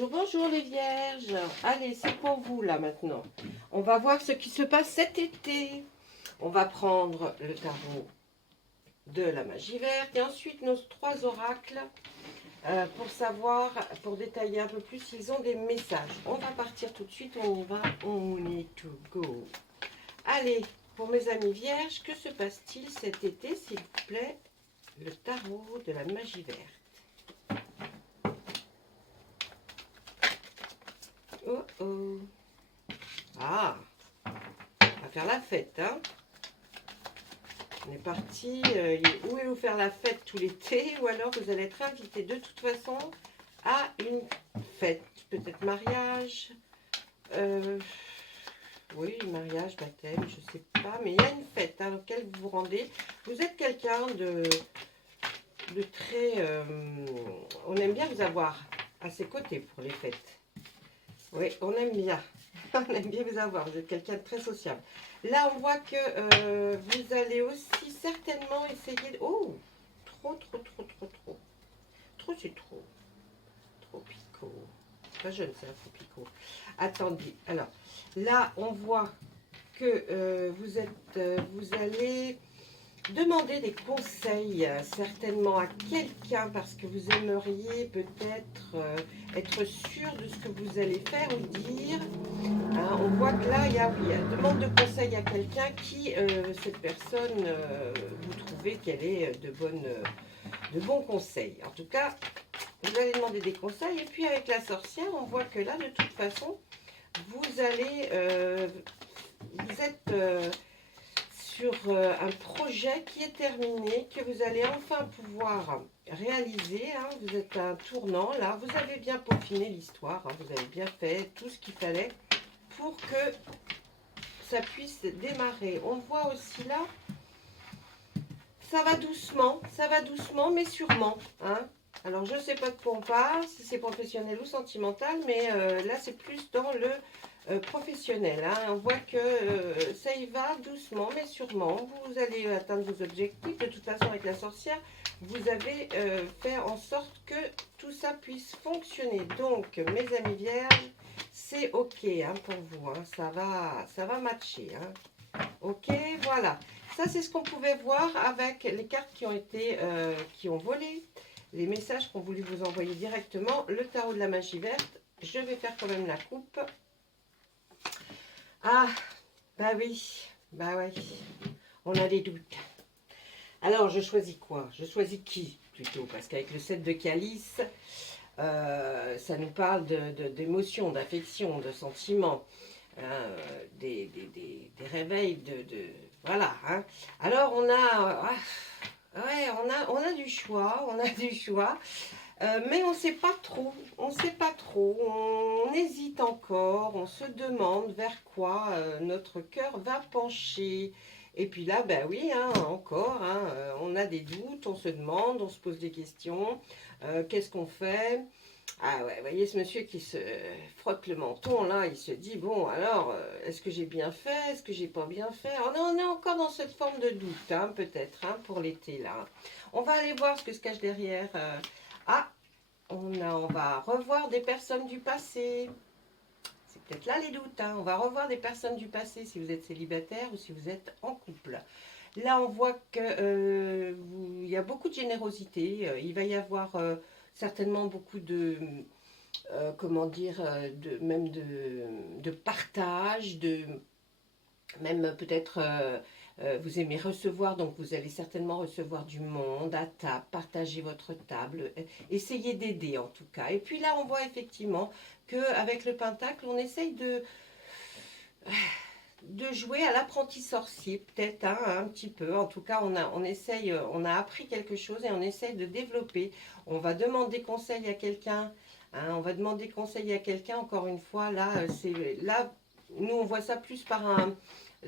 Bonjour, bonjour les vierges. Allez, c'est pour vous là maintenant. On va voir ce qui se passe cet été. On va prendre le tarot de la magie verte et ensuite nos 3 oracles pour savoir, pour détailler un peu plus, ils ont des messages. On va partir tout de suite, on y va, on est to go. Allez, pour mes amis vierges, que se passe-t-il cet été, s'il vous plaît? Le tarot de la magie verte. Oh oh. Ah, on va faire la fête, hein. On est parti. Où allez-vous faire la fête tout l'été? Ou alors vous allez être invité de toute façon à une fête. Peut-être mariage. Oui, mariage, baptême, je sais pas. Mais il y a une fête à laquelle vous vous rendez. Vous êtes quelqu'un de très... on aime bien vous avoir à ses côtés pour les fêtes. Oui, on aime bien. On aime bien vous avoir. Vous êtes quelqu'un de très sociable. Là, on voit que vous allez aussi certainement essayer de... Oh, trop. Trop, c'est trop. Trop picot. C'est pas jeune, c'est un trop picot. Attendez. Alors, là, on voit que vous allez demander des conseils certainement à quelqu'un parce que vous aimeriez peut-être être sûr de ce que vous allez faire ou dire. Hein, on voit que là, il y a demande de conseils à quelqu'un qui, cette personne, vous trouvez qu'elle est de bons conseils. En tout cas, vous allez demander des conseils. Et puis avec la sorcière, on voit que là, de toute façon, vous êtes sur un projet qui est terminé, que vous allez enfin pouvoir réaliser. Hein. Vous êtes à un tournant, là. Vous avez bien peaufiné l'histoire. Hein. Vous avez bien fait tout ce qu'il fallait pour que ça puisse démarrer. On voit aussi là, ça va doucement, mais sûrement. Hein. Alors, je ne sais pas de quoi on parle, si c'est professionnel ou sentimental, mais là, c'est plus dans le professionnel. Hein. On voit que ça y va doucement, mais sûrement. Vous allez atteindre vos objectifs. De toute façon, avec la sorcière, vous avez fait en sorte que tout ça puisse fonctionner. Donc, mes amis vierges, c'est OK hein, pour vous. Hein. Ça va matcher. Hein. OK, voilà. Ça, c'est ce qu'on pouvait voir avec les cartes qui ont volé. Les messages qu'on voulu vous envoyer directement. Le tarot de la magie verte. Je vais faire quand même la coupe. Ah, bah oui, bah ouais, on a des doutes. Alors, je choisis quoi? Je choisis qui, plutôt? Parce qu'avec le 7 de calice, ça nous parle d'émotions, d'affection, de sentiments, hein, des réveils, voilà. Hein. Alors, ouais, on a du choix, mais on ne sait pas trop, on hésite encore, on se demande vers quoi notre cœur va pencher. Et puis là, ben oui, hein, encore, hein, on a des doutes, on se demande, on se pose des questions, qu'est-ce qu'on fait? Ah ouais, vous voyez ce monsieur qui se frotte le menton, là, il se dit, bon, alors, est-ce que j'ai bien fait? Est-ce que j'ai pas bien fait? Alors, on est encore dans cette forme de doute, hein, peut-être, hein, pour l'été, là. On va aller voir ce que se cache derrière. Ah, on va revoir des personnes du passé. C'est peut-être là les doutes. Hein. On va revoir des personnes du passé si vous êtes célibataire ou si vous êtes en couple. Là, on voit qu'il y a beaucoup de générosité. Il va y avoir certainement beaucoup de, comment dire, même de partage, même peut-être vous aimez recevoir, donc vous allez certainement recevoir du monde à table, partager votre table, essayez d'aider en tout cas. Et puis là, on voit effectivement qu'avec le pentacle, on essaye de jouer à l'apprenti sorcier, peut-être hein, un petit peu. En tout cas, on a appris quelque chose et on essaye de développer. On va demander conseil à quelqu'un. Hein, on va demander conseil à quelqu'un, encore une fois, là, nous on voit ça plus par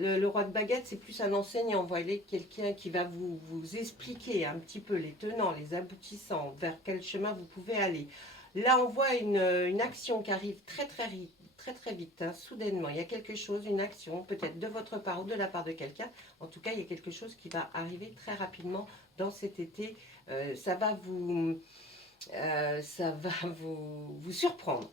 le roi de baguette, c'est plus un enseignant. Vous voyez, quelqu'un qui va vous expliquer un petit peu les tenants, les aboutissants, vers quel chemin vous pouvez aller. Là, on voit une action qui arrive très vite, hein, soudainement. Il y a quelque chose, une action, peut-être de votre part ou de la part de quelqu'un. En tout cas, il y a quelque chose qui va arriver très rapidement dans cet été. Ça va vous surprendre.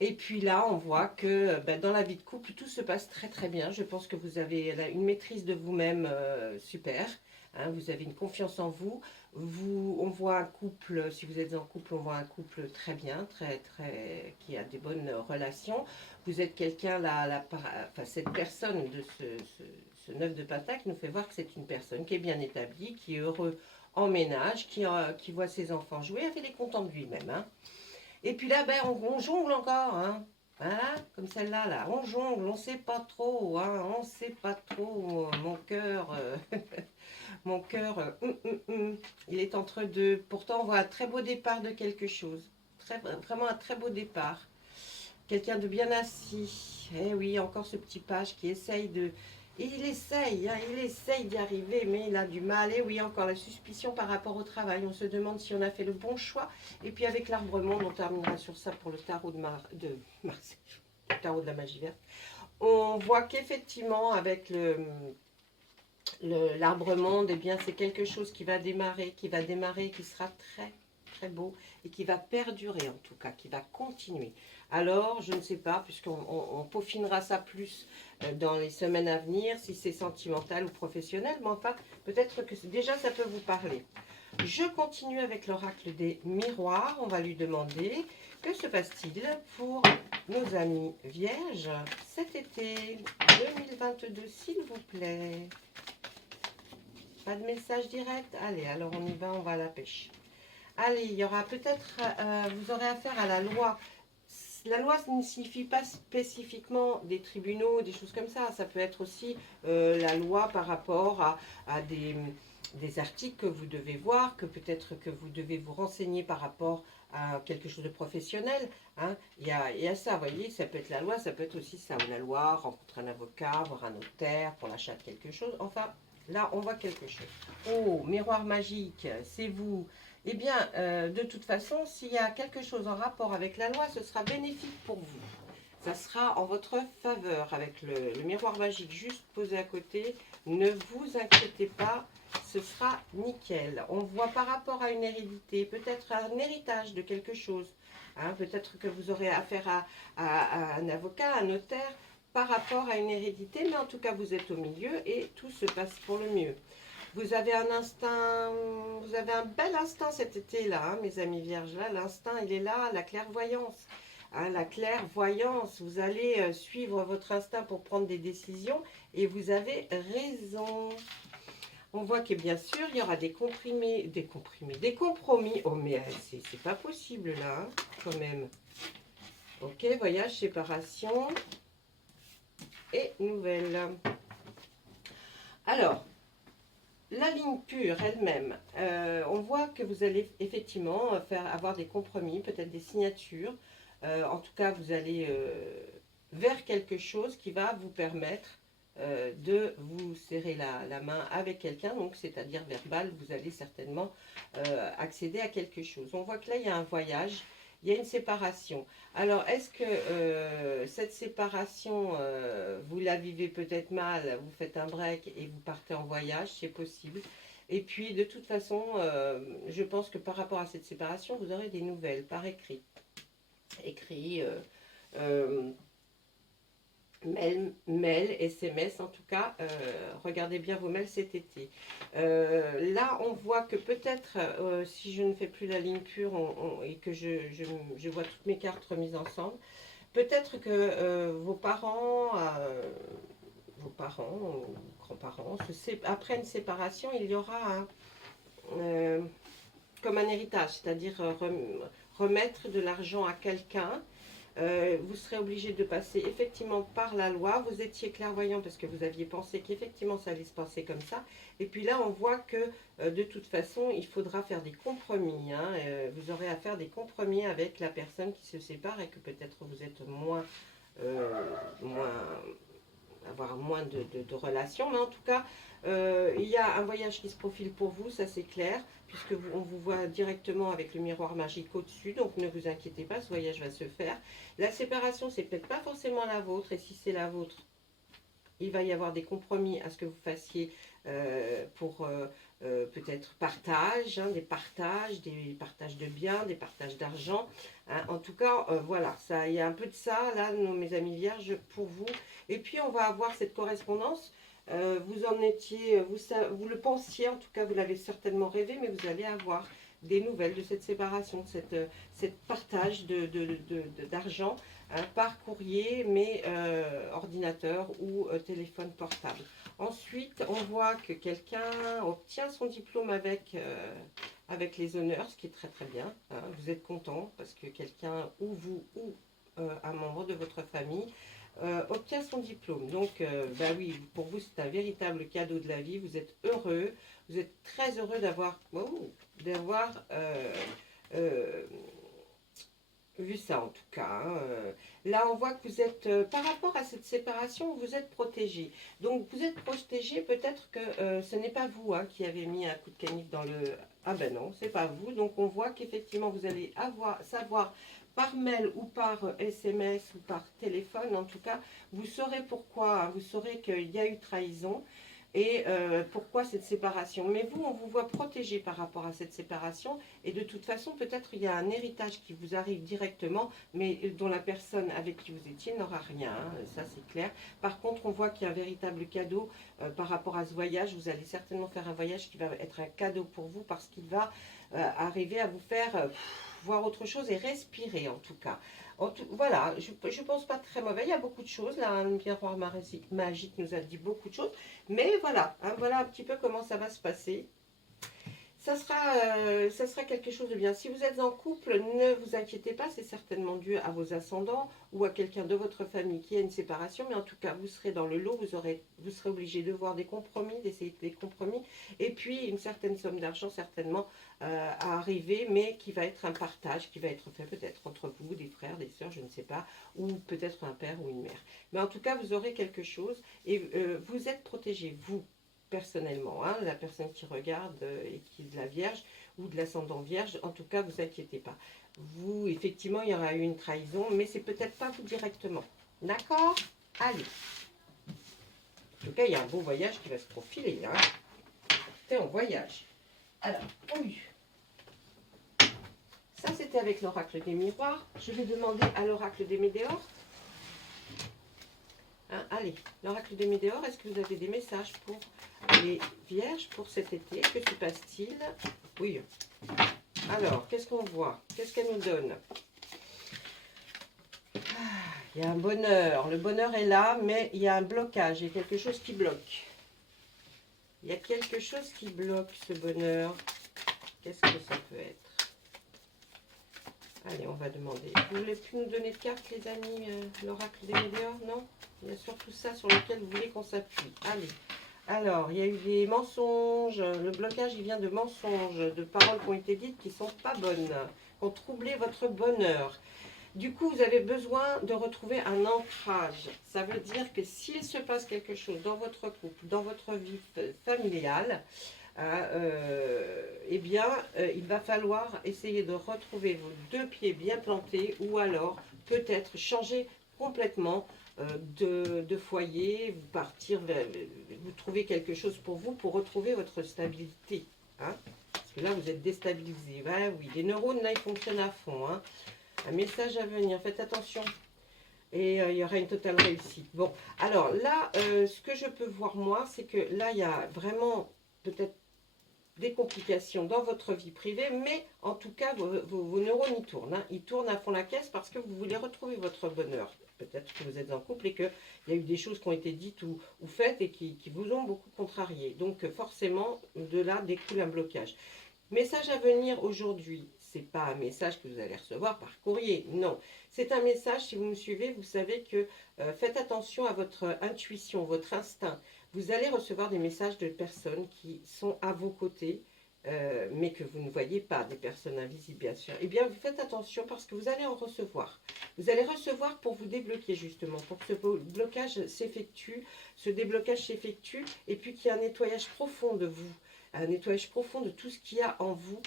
Et puis là, on voit que dans la vie de couple, tout se passe très très bien. Je pense que vous avez là, une maîtrise de vous-même super. Hein, vous avez une confiance en vous. On voit un couple, si vous êtes en couple, on voit un couple très bien, qui a des bonnes relations. Vous êtes quelqu'un, enfin, cette personne de ce 9 de Pentacle nous fait voir que c'est une personne qui est bien établie, qui est heureux en ménage, qui voit ses enfants jouer, elle est contente de lui-même. Hein. Et puis là, on jongle encore, hein. Voilà, comme celle-là, là. On jongle, on ne sait pas trop, hein. On ne sait pas trop, mon cœur, mon cœur, il est entre deux. Pourtant, on voit un très beau départ de quelque chose. Vraiment un très beau départ. Quelqu'un de bien assis. Eh oui, encore ce petit page qui essaye de... Il essaye, hein, il essaye d'y arriver, mais il a du mal. Et oui, encore la suspicion par rapport au travail. On se demande si on a fait le bon choix. Et puis avec l'arbre monde, on terminera sur ça pour le tarot de Marseille, le tarot de la magie verte. On voit qu'effectivement, avec l'arbre monde, eh bien, c'est quelque chose qui va démarrer, qui sera très, très beau et qui va perdurer en tout cas, qui va continuer. Alors, je ne sais pas, puisqu'on peaufinera ça plus dans les semaines à venir, si c'est sentimental ou professionnel, mais enfin, peut-être que déjà ça peut vous parler. Je continue avec l'oracle des miroirs. On va lui demander que se passe-t-il pour nos amis vierges cet été 2022, s'il vous plaît. Pas de message direct? Allez, alors on y va, on va à la pêche. Allez, il y aura peut-être, vous aurez affaire à la loi. La loi ne signifie pas spécifiquement des tribunaux, des choses comme ça. Ça peut être aussi la loi par rapport à des articles que vous devez voir, que peut-être que vous devez vous renseigner par rapport à quelque chose de professionnel. Hein. Il y a ça, vous voyez, ça peut être la loi, ça peut être aussi ça. La loi, rencontrer un avocat, voir un notaire pour l'achat de quelque chose. Enfin, là, on voit quelque chose. Oh, miroir magique, c'est vous. Eh bien, de toute façon, s'il y a quelque chose en rapport avec la loi, ce sera bénéfique pour vous. Ça sera en votre faveur avec le miroir magique juste posé à côté. Ne vous inquiétez pas, ce sera nickel. On voit par rapport à une hérédité, peut-être un héritage de quelque chose. Hein, peut-être que vous aurez affaire à un avocat, un notaire, par rapport à une hérédité. Mais en tout cas, vous êtes au milieu et tout se passe pour le mieux. Vous avez un instinct, vous avez un bel instinct cet été-là, hein, mes amis vierges. Là, l'instinct, il est là, la clairvoyance. Hein, la clairvoyance, vous allez suivre votre instinct pour prendre des décisions et vous avez raison. On voit que bien sûr, il y aura des compromis. Oh, mais c'est pas possible là, hein, quand même. Ok, voyage, séparation et nouvelles. Alors, la ligne pure elle-même, on voit que vous allez effectivement avoir des compromis, peut-être des signatures. En tout cas, vous allez vers quelque chose qui va vous permettre de vous serrer la main avec quelqu'un. Donc, c'est-à-dire verbal, vous allez certainement accéder à quelque chose. On voit que là, il y a un voyage. Il y a une séparation. Alors, est-ce que cette séparation, vous la vivez peut-être mal, vous faites un break et vous partez en voyage, c'est possible. Et puis, de toute façon, je pense que par rapport à cette séparation, vous aurez des nouvelles par écrit. Mail, SMS en tout cas, regardez bien vos mails cet été. Là, on voit que peut-être, si je ne fais plus la ligne pure et que je vois toutes mes cartes remises ensemble, peut-être que vos parents ou grands-parents, après une séparation, il y aura comme un héritage, c'est-à-dire remettre de l'argent à quelqu'un. Vous serez obligé de passer effectivement par la loi. Vous étiez clairvoyant parce que vous aviez pensé qu'effectivement ça allait se passer comme ça. Et puis là, on voit que de toute façon, il faudra faire des compromis. Hein. Vous aurez à faire des compromis avec la personne qui se sépare et que peut-être vous êtes avoir moins de relations. Mais en tout cas, il y a un voyage qui se profile pour vous, ça c'est clair, puisque on vous voit directement avec le miroir magique au-dessus, donc ne vous inquiétez pas, ce voyage va se faire. La séparation, c'est peut-être pas forcément la vôtre, et si c'est la vôtre, il va y avoir des compromis à ce que vous fassiez pour peut-être partage, hein, des partages de biens, des partages d'argent. Hein. En tout cas, voilà, ça, il y a un peu de ça, là, mes amis vierges, pour vous. Et puis, on va avoir cette correspondance. Vous en étiez, vous le pensiez, en tout cas, vous l'avez certainement rêvé, mais vous allez avoir des nouvelles de cette séparation, de cette partage d'argent hein, par courrier, mais ordinateur ou téléphone portable. Ensuite, on voit que quelqu'un obtient son diplôme avec les honneurs, ce qui est très très bien. Hein. Vous êtes content parce que quelqu'un, ou vous, ou un membre de votre famille, obtient son diplôme. Donc, bah oui, pour vous, c'est un véritable cadeau de la vie. Vous êtes heureux. Vous êtes très heureux d'avoir vu ça en tout cas. Hein. Là, on voit que vous êtes, par rapport à cette séparation, vous êtes protégé. Donc, vous êtes protégé, peut-être que ce n'est pas vous hein, qui avez mis un coup de canif dans le... Ah ben non, c'est pas vous. Donc, on voit qu'effectivement, vous allez savoir par mail ou par SMS ou par téléphone, en tout cas, vous saurez pourquoi. Hein. Vous saurez qu'il y a eu trahison. Et pourquoi cette séparation. Mais vous, on vous voit protégé par rapport à cette séparation. Et de toute façon, peut-être il y a un héritage qui vous arrive directement, mais dont la personne avec qui vous étiez n'aura rien. Hein, ça, c'est clair. Par contre, on voit qu'il y a un véritable cadeau par rapport à ce voyage. Vous allez certainement faire un voyage qui va être un cadeau pour vous parce qu'il va arriver à vous faire voir autre chose et respirer en tout cas. Voilà, je ne pense pas très mauvais. Il y a beaucoup de choses. Là, un miroir magique nous a dit beaucoup de choses. Mais voilà, hein, voilà un petit peu comment ça va se passer. Ça sera quelque chose de bien. Si vous êtes en couple, ne vous inquiétez pas, c'est certainement dû à vos ascendants ou à quelqu'un de votre famille qui a une séparation. Mais en tout cas, vous serez dans le lot, vous serez obligé de voir des compromis, d'essayer des compromis. Et puis, une certaine somme d'argent certainement à arriver, mais qui va être un partage, qui va être fait peut-être entre vous, des frères, des sœurs, je ne sais pas, ou peut-être un père ou une mère. Mais en tout cas, vous aurez quelque chose et vous êtes protégé, vous, personnellement, hein, la personne qui regarde et qui est de la Vierge ou de l'ascendant Vierge, en tout cas, vous inquiétez pas. Vous, effectivement, il y aura eu une trahison, mais c'est peut-être pas vous directement. D'accord? Allez. En tout cas, il y a un beau voyage qui va se profiler. Hein. C'est en voyage. Alors, oui. Ça, c'était avec l'oracle des miroirs. Je vais demander à l'oracle des météores. Hein, allez, l'oracle des météores, est-ce que vous avez des messages pour les vierges pour cet été? Que se passe-t-il? Oui. Alors, qu'est-ce qu'on voit? Qu'est-ce qu'elle nous donne? Il y a un bonheur. Le bonheur est là, mais il y a un blocage. Il y a quelque chose qui bloque. Il y a quelque chose qui bloque ce bonheur. Qu'est-ce que ça peut être? Allez, on va demander. Vous voulez plus nous donner de cartes, les amis, l'oracle des météores? Non? Il y a surtout ça sur lequel vous voulez qu'on s'appuie. Allez. Alors, il y a eu des mensonges. Le blocage, il vient de mensonges, de paroles qui ont été dites qui ne sont pas bonnes, qui ont troublé votre bonheur. Du coup, vous avez besoin de retrouver un ancrage. Ça veut dire que s'il se passe quelque chose dans votre couple, dans votre vie familiale, eh bien, il va falloir essayer de retrouver vos deux pieds bien plantés ou alors peut-être changer complètement de foyer, vous partir, vous trouver quelque chose pour vous pour retrouver votre stabilité. Hein, parce que là, vous êtes déstabilisé. Ouais, oui, les neurones, là, ils fonctionnent à fond. Hein. Un message à venir, faites attention. Et il y aura une totale réussite. Bon, alors là, ce que je peux voir, moi, c'est que là, il y a vraiment peut-être des complications dans votre vie privée, mais en tout cas, vos neurones, ils tournent. Hein. Ils tournent à fond la caisse parce que vous voulez retrouver votre bonheur. Peut-être que vous êtes en couple et qu'il y a eu des choses qui ont été dites ou faites et qui vous ont beaucoup contrarié. Donc forcément, de là découle un blocage. Message à venir aujourd'hui. Ce n'est pas un message que vous allez recevoir par courrier, non. C'est un message, si vous me suivez, vous savez que faites attention à votre intuition, votre instinct. Vous allez recevoir des messages de personnes qui sont à vos côtés, mais que vous ne voyez pas, des personnes invisibles bien sûr. Eh bien, faites attention parce que vous allez en recevoir. Vous allez recevoir pour vous débloquer justement, pour que ce blocage s'effectue, ce déblocage s'effectue, et puis qu'il y ait un nettoyage profond de vous, un nettoyage profond de tout ce qu'il y a en vous.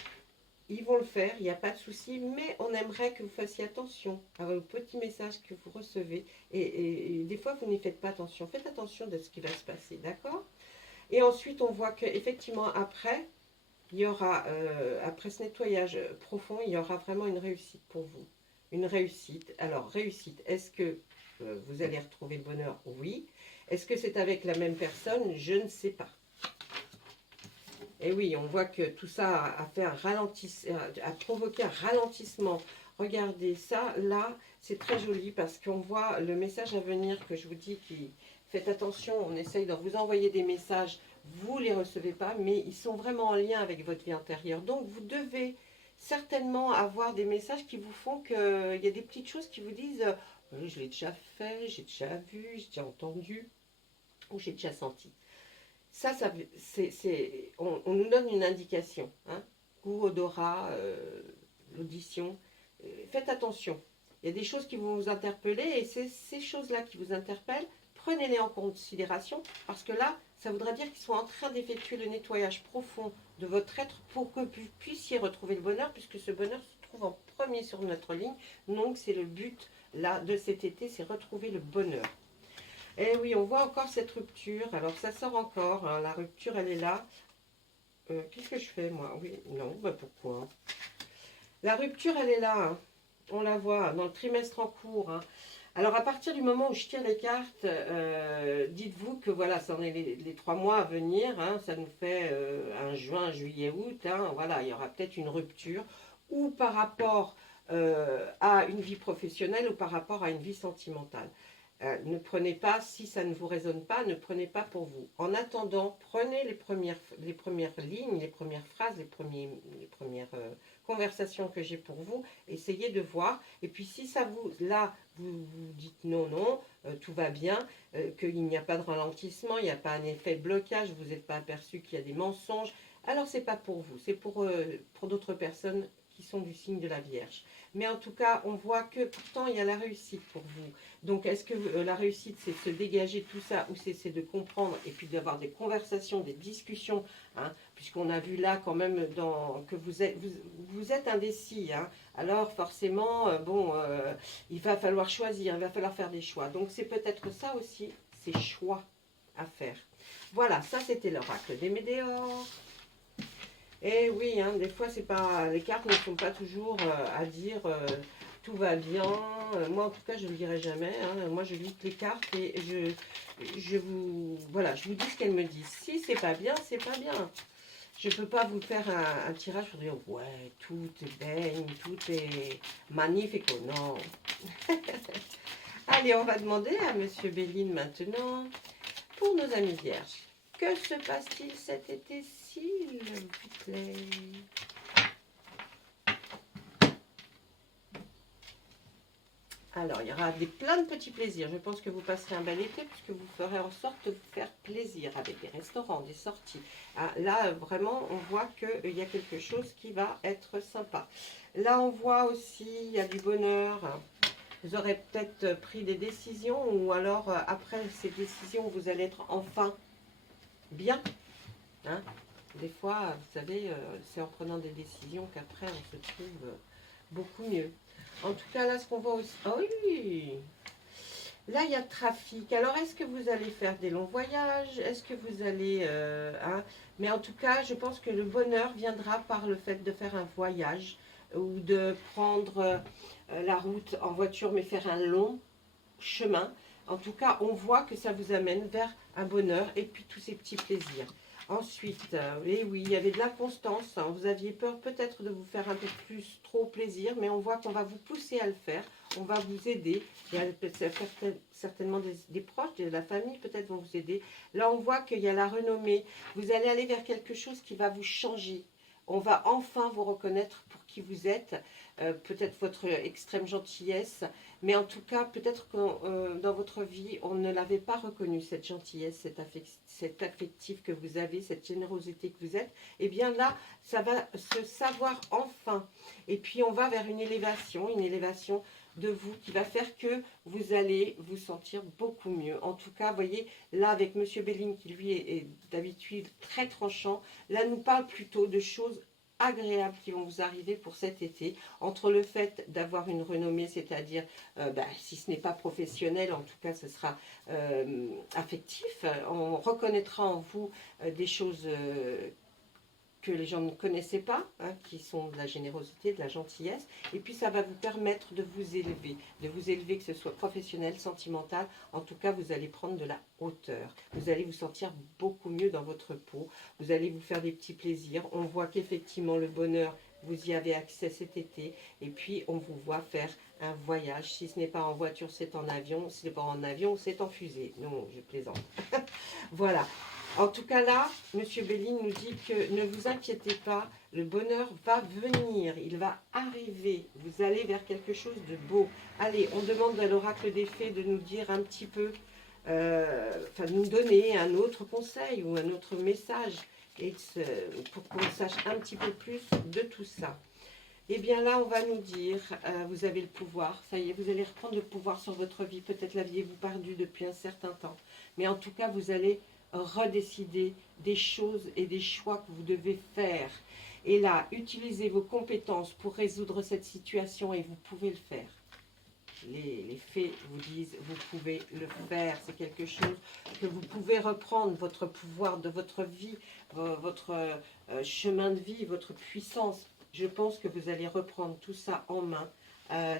Ils vont le faire, il n'y a pas de souci, mais on aimerait que vous fassiez attention à vos petits messages que vous recevez. Et des fois, vous n'y faites pas attention. Faites attention de ce qui va se passer, d'accord? Et ensuite, on voit qu'effectivement, après, il y aura, après ce nettoyage profond, il y aura vraiment une réussite pour vous. Une réussite. Alors, réussite, est-ce que vous allez retrouver le bonheur? Oui. Est-ce que c'est avec la même personne? Je ne sais pas. Et oui, on voit que tout ça a fait un ralentissement, a provoqué un ralentissement. Regardez ça, là, c'est très joli parce qu'on voit le message à venir que je vous dis qui faites attention, on essaye de vous envoyer des messages, vous ne les recevez pas, mais ils sont vraiment en lien avec votre vie intérieure. Donc vous devez certainement avoir des messages qui vous font qu'il y a des petites choses qui vous disent je l'ai déjà fait, j'ai déjà vu, j'ai déjà entendu ou j'ai déjà senti. Ça on nous donne une indication. Hein, goût, odorat, l'audition. Faites attention. Il y a des choses qui vont vous interpeller et c'est ces choses-là qui vous interpellent. Prenez-les en considération parce que là, ça voudrait dire qu'ils sont en train d'effectuer le nettoyage profond de votre être pour que vous puissiez retrouver le bonheur puisque ce bonheur se trouve en premier sur notre ligne. Donc, c'est le but là de cet été, c'est retrouver le bonheur. Et oui, on voit encore cette rupture. Alors, ça sort encore. Hein, la rupture, elle est là. Qu'est-ce que je fais, moi? Oui, non, bah pourquoi? La rupture, elle est là. Hein. On la voit dans le trimestre en cours. Hein. Alors, à partir du moment où je tire les cartes, dites-vous que voilà, ça en est les 3 mois à venir. Hein, ça nous fait un juin, juillet, août. Hein, voilà, il y aura peut-être une rupture. Ou par rapport à une vie professionnelle ou par rapport à une vie sentimentale. Ne prenez pas, si ça ne vous résonne pas, ne prenez pas pour vous. En attendant, prenez les premières lignes, les premières phrases, les premières conversations que j'ai pour vous. Essayez de voir. Et puis si ça vous dites non, non, tout va bien, qu'il n'y a pas de ralentissement, il n'y a pas un effet de blocage, vous n'êtes pas aperçu qu'il y a des mensonges, alors c'est pas pour vous. C'est pour d'autres personnes qui sont du signe de la Vierge. Mais en tout cas, on voit que pourtant, il y a la réussite pour vous. Donc, est-ce que la réussite, c'est de se dégager de tout ça ou c'est de comprendre et puis d'avoir des conversations, des discussions, hein, puisqu'on a vu là quand même que vous êtes indécis. Hein, alors, forcément, il va falloir choisir, il va falloir faire des choix. Donc, c'est peut-être ça aussi, ces choix à faire. Voilà, ça, c'était l'oracle des Médéors. Et oui, hein, des fois, c'est pas, les cartes ne sont pas toujours à dire tout va bien. Moi, en tout cas, je ne le dirai jamais. Hein. Moi, je lis les cartes et je vous dis ce qu'elles me disent. Si c'est pas bien, c'est pas bien. Je ne peux pas vous faire un tirage pour dire ouais, tout est baigne, tout est magnifique. Non. Allez, on va demander à Monsieur Béline maintenant pour nos amis vierges. Que se passe-t-il cet été, s'il vous plaît? Alors, il y aura plein de petits plaisirs. Je pense que vous passerez un bel été puisque vous ferez en sorte de vous faire plaisir avec des restaurants, des sorties. Ah, là, vraiment, on voit qu'il y a quelque chose qui va être sympa. Là, on voit aussi, il y a du bonheur. Vous aurez peut-être pris des décisions ou alors, après ces décisions, vous allez être enfin bien. Hein, des fois, vous savez, c'est en prenant des décisions qu'après on se trouve beaucoup mieux. En tout cas, là, ce qu'on voit aussi... Ah oui! Là, il y a trafic. Alors, est-ce que vous allez faire des longs voyages? Est-ce que vous allez... hein, mais en tout cas, je pense que le bonheur viendra par le fait de faire un voyage ou de prendre la route en voiture, mais faire un long chemin. En tout cas, on voit que ça vous amène vers un bonheur et puis tous ces petits plaisirs. Ensuite, et oui, il y avait de l'inconstance. Hein, vous aviez peur peut-être de vous faire un peu plus trop plaisir, mais on voit qu'on va vous pousser à le faire. On va vous aider. Il y a certainement des proches, de la famille peut-être vont vous aider. Là, on voit qu'il y a la renommée. Vous allez aller vers quelque chose qui va vous changer. On va enfin vous reconnaître pour qui vous êtes. Peut-être votre extrême gentillesse. Mais en tout cas, peut-être que dans votre vie, on ne l'avait pas reconnu, cette gentillesse, cet affectif que vous avez, cette générosité que vous êtes. Et bien là, ça va se savoir enfin. Et puis, on va vers une élévation de vous qui va faire que vous allez vous sentir beaucoup mieux. En tout cas, vous voyez, là, avec Monsieur Béline, qui lui est d'habitude très tranchant, là, nous parle plutôt de choses agréables qui vont vous arriver pour cet été. Entre le fait d'avoir une renommée, c'est-à-dire, si ce n'est pas professionnel, en tout cas ce sera affectif. On reconnaîtra en vous des choses que les gens ne connaissaient pas, hein, qui sont de la générosité, de la gentillesse. Et puis ça va vous permettre de vous élever, que ce soit professionnel, sentimental. En tout cas, vous allez prendre de la hauteur. Vous allez vous sentir beaucoup mieux dans votre peau. Vous allez vous faire des petits plaisirs. On voit qu'effectivement, le bonheur, vous y avez accès cet été. Et puis, on vous voit faire un voyage. Si ce n'est pas en voiture, c'est en avion. Si ce n'est pas en avion, c'est en fusée. Non, je plaisante. Voilà. En tout cas là, Monsieur Béline nous dit que ne vous inquiétez pas, le bonheur va venir, il va arriver, vous allez vers quelque chose de beau. Allez, on demande à l'oracle des fées de nous dire un petit peu, de nous donner un autre conseil ou un autre message pour qu'on sache un petit peu plus de tout ça. Et bien là, on va nous dire, vous avez le pouvoir, ça y est, vous allez reprendre le pouvoir sur votre vie. Peut-être l'aviez-vous perdu depuis un certain temps, mais en tout cas, vous allez redécider des choses et des choix que vous devez faire. Et là, utilisez vos compétences pour résoudre cette situation et vous pouvez le faire. Les fées vous disent, vous pouvez le faire. C'est quelque chose que vous pouvez reprendre, votre pouvoir de votre vie, votre chemin de vie, votre puissance. Je pense que vous allez reprendre tout ça en main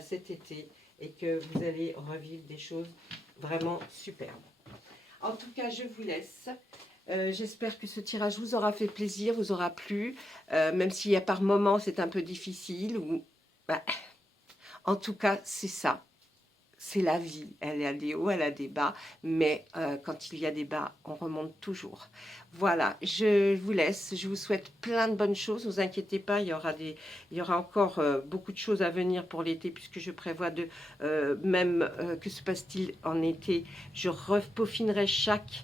cet été et que vous allez revivre des choses vraiment superbes. En tout cas, je vous laisse. J'espère que ce tirage vous aura fait plaisir, vous aura plu, même s'il y a par moments c'est un peu difficile. En tout cas, c'est ça. C'est la vie. Elle a des hauts, elle a des bas, mais quand il y a des bas, on remonte toujours. Voilà, je vous laisse. Je vous souhaite plein de bonnes choses. Ne vous inquiétez pas, il y aura encore beaucoup de choses à venir pour l'été, puisque je prévois que se passe-t-il en été. Je repaufinerai chaque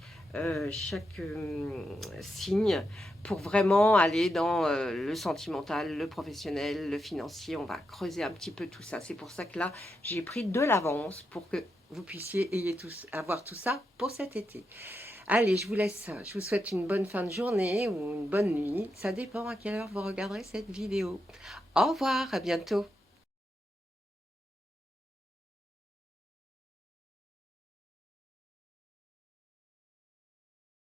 signe pour vraiment aller dans le sentimental, le professionnel, le financier. On va creuser un petit peu tout ça. C'est pour ça que là, j'ai pris de l'avance pour que vous puissiez avoir tout ça pour cet été. Allez, je vous laisse. Je vous souhaite une bonne fin de journée ou une bonne nuit. Ça dépend à quelle heure vous regarderez cette vidéo. Au revoir, à bientôt.